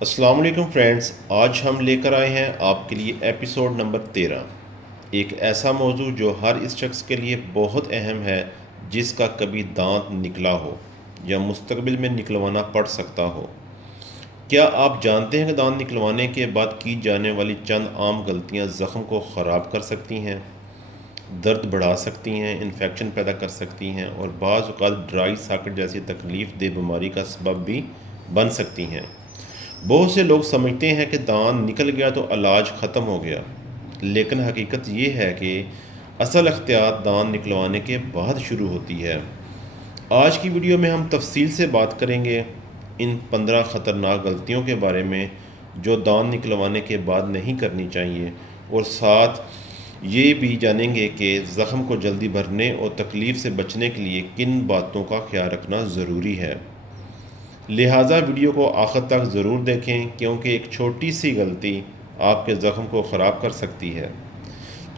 السلام علیکم فرینڈز، آج ہم لے کر آئے ہیں آپ کے لیے ایپیسوڈ نمبر 13۔ ایک ایسا موضوع جو ہر اس شخص کے لیے بہت اہم ہے جس کا کبھی دانت نکلا ہو یا مستقبل میں نکلوانا پڑ سکتا ہو۔ کیا آپ جانتے ہیں کہ دانت نکلوانے کے بعد کی جانے والی چند عام غلطیاں زخم کو خراب کر سکتی ہیں، درد بڑھا سکتی ہیں، انفیکشن پیدا کر سکتی ہیں اور بعض اوقات ڈرائی ساکٹ جیسی تکلیف دہ بیماری کا سبب بھی بن سکتی ہیں۔ بہت سے لوگ سمجھتے ہیں کہ دانت نکل گیا تو علاج ختم ہو گیا، لیکن حقیقت یہ ہے کہ اصل احتیاط دانت نکلوانے کے بعد شروع ہوتی ہے۔ آج کی ویڈیو میں ہم تفصیل سے بات کریں گے ان 15 خطرناک غلطیوں کے بارے میں جو دانت نکلوانے کے بعد نہیں کرنی چاہیے، اور ساتھ یہ بھی جانیں گے کہ زخم کو جلدی بھرنے اور تکلیف سے بچنے کے لیے کن باتوں کا خیال رکھنا ضروری ہے۔ لہٰذا ویڈیو کو آخر تک ضرور دیکھیں، کیونکہ ایک چھوٹی سی غلطی آپ کے زخم کو خراب کر سکتی ہے۔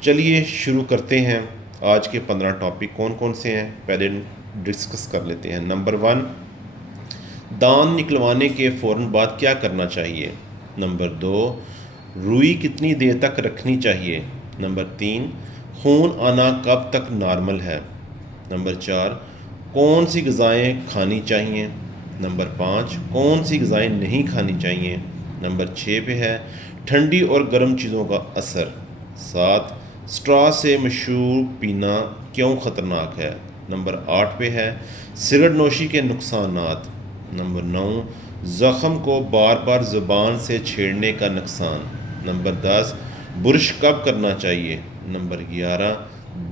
چلیے شروع کرتے ہیں۔ آج کے 15 ٹاپک کون کون سے ہیں پہلے ڈسکس کر لیتے ہیں۔ نمبر 1، دانت نکلوانے کے فوراً بعد کیا کرنا چاہیے۔ نمبر 2، روئی کتنی دیر تک رکھنی چاہیے۔ نمبر 3، خون آنا کب تک نارمل ہے۔ نمبر 4، کون سی غذائیں کھانی چاہیے۔ نمبر 5، کون سی غذائیں نہیں کھانی چاہیے۔ نمبر 6 پہ ہے ٹھنڈی اور گرم چیزوں کا اثر۔ 7، سٹرا سے مشروب پینا کیوں خطرناک ہے۔ نمبر 8 پہ ہے سگریٹ نوشی کے نقصانات۔ نمبر 9، زخم کو بار بار زبان سے چھیڑنے کا نقصان۔ نمبر 10، برش کب کرنا چاہیے۔ نمبر 11،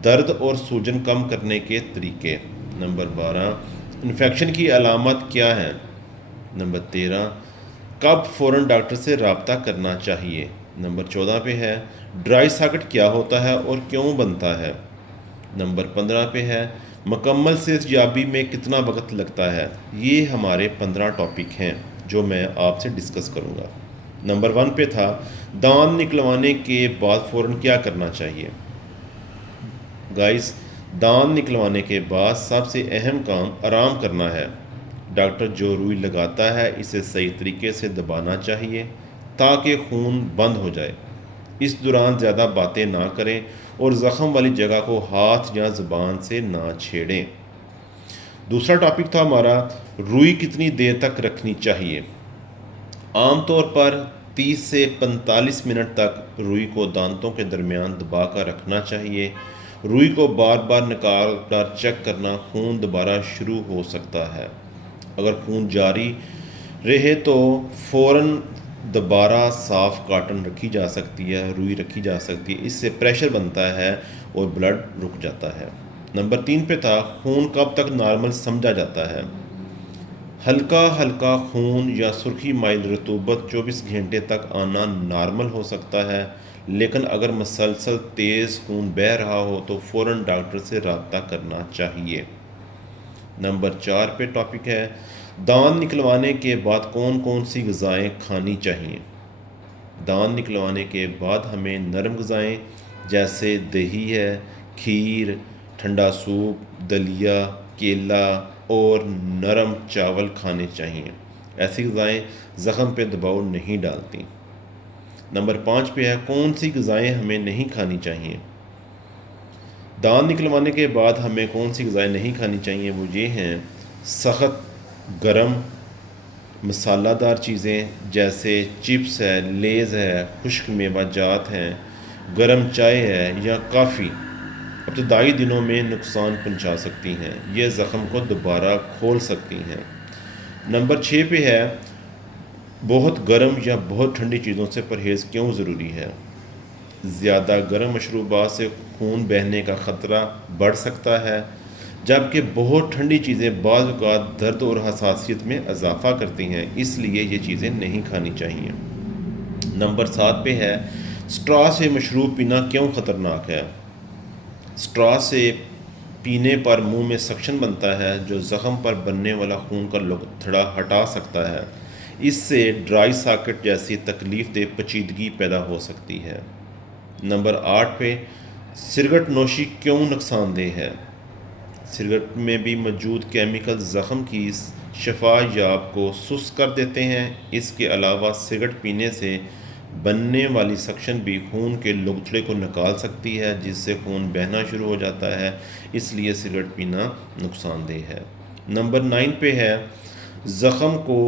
درد اور سوجن کم کرنے کے طریقے۔ نمبر 12، انفیکشن کی علامت کیا ہے۔ نمبر 13، کب فوراً ڈاکٹر سے رابطہ کرنا چاہیے۔ نمبر 14 پہ ہے ڈرائی ساکٹ کیا ہوتا ہے اور کیوں بنتا ہے۔ نمبر 15 پہ ہے مکمل صحت یابی میں کتنا وقت لگتا ہے۔ یہ ہمارے 15 ٹاپک ہیں جو میں آپ سے ڈسکس کروں گا۔ نمبر 1 پہ تھا دانت نکلوانے کے بعد فوراً کیا کرنا چاہیے۔ گائز، دانت نکلوانے کے بعد سب سے اہم کام آرام کرنا ہے۔ ڈاکٹر جو روئی لگاتا ہے اسے صحیح طریقے سے دبانا چاہیے تاکہ خون بند ہو جائے۔ اس دوران زیادہ باتیں نہ کریں اور زخم والی جگہ کو ہاتھ یا زبان سے نہ چھیڑیں۔ دوسرا ٹاپک تھا ہمارا روئی کتنی دیر تک رکھنی چاہیے۔ عام طور پر 30 سے 45 منٹ تک روئی کو دانتوں کے درمیان دبا کر رکھنا چاہیے۔ روئی کو بار بار نکال کر چیک کرنا خون دوبارہ شروع ہو سکتا ہے۔ اگر خون جاری رہے تو فوراً دوبارہ صاف کاٹن رکھی جا سکتی ہے، روئی رکھی جا سکتی ہے، اس سے پریشر بنتا ہے اور بلڈ رک جاتا ہے۔ نمبر 3 پہ تھا خون کب تک نارمل سمجھا جاتا ہے۔ ہلکا ہلکا خون یا سرخی مائل رطوبت 24 گھنٹے تک آنا نارمل ہو سکتا ہے، لیکن اگر مسلسل تیز خون بہہ رہا ہو تو فوراً ڈاکٹر سے رابطہ کرنا چاہیے۔ نمبر 4 پہ ٹاپک ہے دانت نکلوانے کے بعد کون کون سی غذائیں کھانی چاہیے۔ دانت نکلوانے کے بعد ہمیں نرم غذائیں جیسے دہی ہے، کھیر، ٹھنڈا سوپ، دلیا، کیلا اور نرم چاول کھانے چاہیے۔ ایسی غذائیں زخم پہ دباؤ نہیں ڈالتی۔ نمبر 5 پہ ہے کون سی غذائیں ہمیں نہیں کھانی چاہیے۔ دانت نکلوانے کے بعد ہمیں کون سی غذائیں نہیں کھانی چاہیے، وہ یہ ہیں سخت گرم مسالہ دار چیزیں جیسے چپس ہے، لیز ہے، خشک میوہ جات ہیں، گرم چائے ہے یا کافی ابتدائی دنوں میں نقصان پہنچا سکتی ہیں، یہ زخم کو دوبارہ کھول سکتی ہیں۔ نمبر 6 پہ ہے بہت گرم یا بہت ٹھنڈی چیزوں سے پرہیز کیوں ضروری ہے۔ زیادہ گرم مشروبات سے خون بہنے کا خطرہ بڑھ سکتا ہے، جبکہ بہت ٹھنڈی چیزیں بعض اوقات درد اور حساسیت میں اضافہ کرتی ہیں، اس لیے یہ چیزیں نہیں کھانی چاہیے۔ نمبر 7 پہ ہے سٹرا سے مشروب پینا کیوں خطرناک ہے۔ سٹرا سے پینے پر منہ میں سکشن بنتا ہے جو زخم پر بننے والا خون کا لوتھڑا ہٹا سکتا ہے، اس سے ڈرائی ساکٹ جیسی تکلیف دہ پیچیدگی پیدا ہو سکتی ہے۔ نمبر 8 پہ سگریٹ نوشی کیوں نقصان دہ ہے۔ سگریٹ میں بھی موجود کیمیکل زخم کی شفا یاب کو سست کر دیتے ہیں۔ اس کے علاوہ سگریٹ پینے سے بننے والی سکشن بھی خون کے لگتڑے کو نکال سکتی ہے، جس سے خون بہنا شروع ہو جاتا ہے، اس لیے سگریٹ پینا نقصان دہ ہے۔ نمبر 9 پہ ہے زخم کو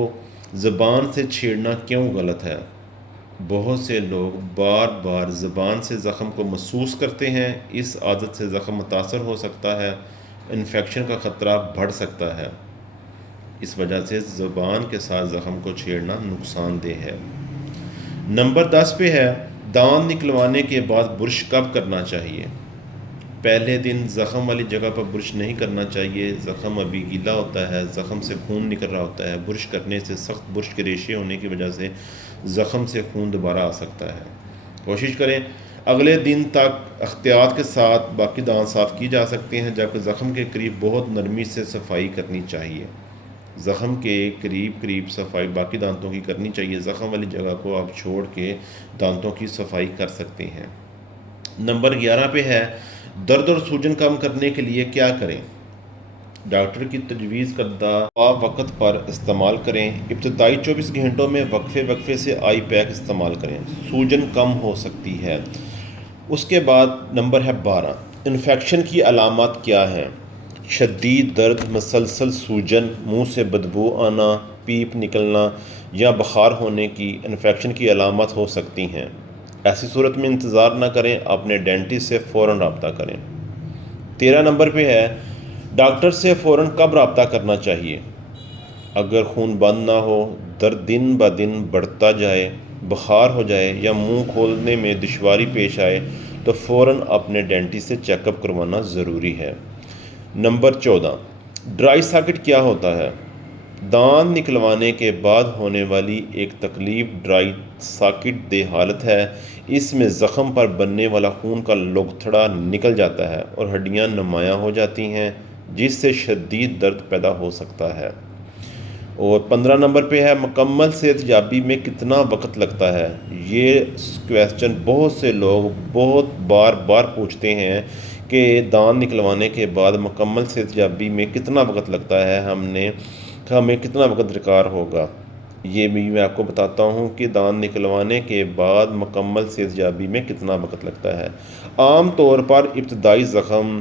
زبان سے چھیڑنا کیوں غلط ہے؟ بہت سے لوگ بار بار زبان سے زخم کو محسوس کرتے ہیں، اس عادت سے زخم متاثر ہو سکتا ہے، انفیکشن کا خطرہ بڑھ سکتا ہے، اس وجہ سے زبان کے ساتھ زخم کو چھیڑنا نقصان دہ ہے۔ نمبر 10 پہ ہے دانت نکلوانے کے بعد برش کب کرنا چاہیے؟ پہلے دن زخم والی جگہ پر برش نہیں کرنا چاہیے، زخم ابھی گیلا ہوتا ہے، زخم سے خون نکل رہا ہوتا ہے، برش کرنے سے سخت برش کے ریشے ہونے کی وجہ سے زخم سے خون دوبارہ آ سکتا ہے۔ کوشش کریں اگلے دن تک احتیاط کے ساتھ باقی دانت صاف کی جا سکتے ہیں، جبکہ زخم کے قریب بہت نرمی سے صفائی کرنی چاہیے۔ زخم کے قریب صفائی باقی دانتوں کی کرنی چاہیے، زخم والی جگہ کو آپ چھوڑ کے دانتوں کی صفائی کر سکتے ہیں۔ نمبر 11 پہ ہے درد اور سوجن کم کرنے کے لیے کیا کریں؟ ڈاکٹر کی تجویز کردہ دوا وقت پر استعمال کریں، ابتدائی 24 گھنٹوں میں وقفے سے آئی پیک استعمال کریں، سوجن کم ہو سکتی ہے۔ اس کے بعد نمبر ہے 12 انفیکشن کی علامات کیا ہیں؟ شدید درد، مسلسل سوجن، منہ سے بدبو آنا، پیپ نکلنا یا بخار ہونے کی انفیکشن کی علامات ہو سکتی ہیں۔ ایسی صورت میں انتظار نہ کریں، اپنے ڈینٹسٹ سے فوراً رابطہ کریں۔ 13 نمبر پہ ہے ڈاکٹر سے فوراً کب رابطہ کرنا چاہیے؟ اگر خون بند نہ ہو، درد دن بہ دن بڑھتا جائے، بخار ہو جائے یا منہ کھولنے میں دشواری پیش آئے تو فوراً اپنے ڈینٹسٹ سے چیک اپ کروانا ضروری ہے۔ نمبر 14 ڈرائی ساکٹ کیا ہوتا ہے؟ دانت نکلوانے کے بعد ہونے والی ایک تکلیف ڈرائی ساکٹ دہ حالت ہے۔ اس میں زخم پر بننے والا خون کا لگتڑا نکل جاتا ہے اور ہڈیاں نمایاں ہو جاتی ہیں، جس سے شدید درد پیدا ہو سکتا ہے۔ اور 15 نمبر پہ ہے مکمل صحت یابی میں کتنا وقت لگتا ہے؟ یہ کویسچن بہت سے لوگ بہت بار پوچھتے ہیں کہ دانت نکلوانے کے بعد مکمل صحت یابی میں کتنا وقت لگتا ہے، ہمیں کتنا وقت درکار ہوگا؟ یہ بھی میں آپ کو بتاتا ہوں کہ دانت نکلوانے کے بعد مکمل صحت یابی میں کتنا وقت لگتا ہے۔ عام طور پر ابتدائی زخم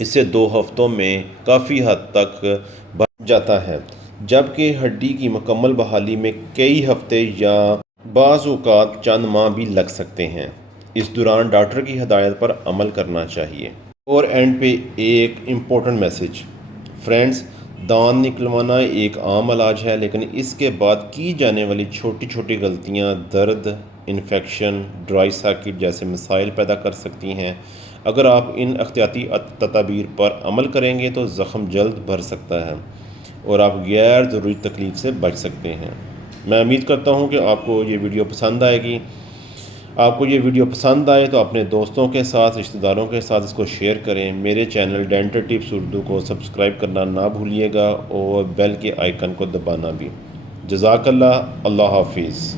اسے 2 ہفتوں میں کافی حد تک بھر جاتا ہے، جبکہ ہڈی کی مکمل بحالی میں کئی ہفتے یا بعض اوقات چند ماہ بھی لگ سکتے ہیں۔ اس دوران ڈاکٹر کی ہدایت پر عمل کرنا چاہیے۔ اور اینڈ پہ ایک امپورٹنٹ میسیج فرینڈز، دانت نکلوانا ایک عام علاج ہے، لیکن اس کے بعد کی جانے والی چھوٹی غلطیاں درد، انفیکشن، ڈرائی ساکٹ جیسے مسائل پیدا کر سکتی ہیں۔ اگر آپ ان احتیاطی تدابیر پر عمل کریں گے تو زخم جلد بھر سکتا ہے اور آپ غیر ضروری تکلیف سے بچ سکتے ہیں۔ میں امید کرتا ہوں کہ آپ کو یہ ویڈیو پسند آئے گی۔ آپ کو یہ ویڈیو پسند آئے تو اپنے دوستوں کے ساتھ، رشتہ داروں کے ساتھ اس کو شیئر کریں۔ میرے چینل ڈینٹل ٹپس اردو کو سبسکرائب کرنا نہ بھولیے گا اور بیل کے آئیکن کو دبانا بھی۔ جزاک اللہ، اللہ حافظ۔